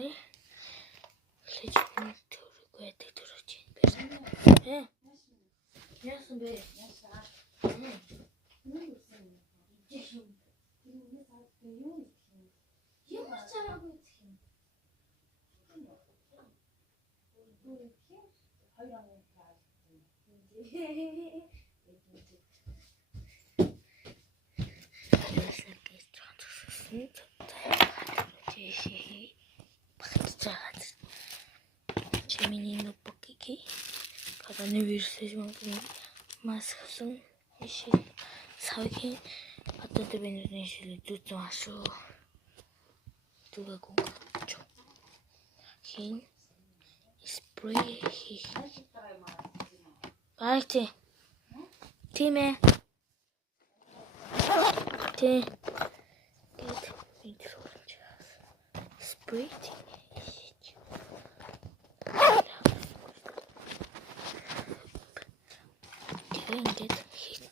Лежит төрөг байдаг төрөж байна. Яасан бэ? Миний ноутбукийг коронавирусээс масксан ишээ савгийн одоо тэвэрний шилээ дүүцэн ашуу түгээгүү хин спрей хийх баайте тимэ тэ гэт интролж спрей ингээд хийх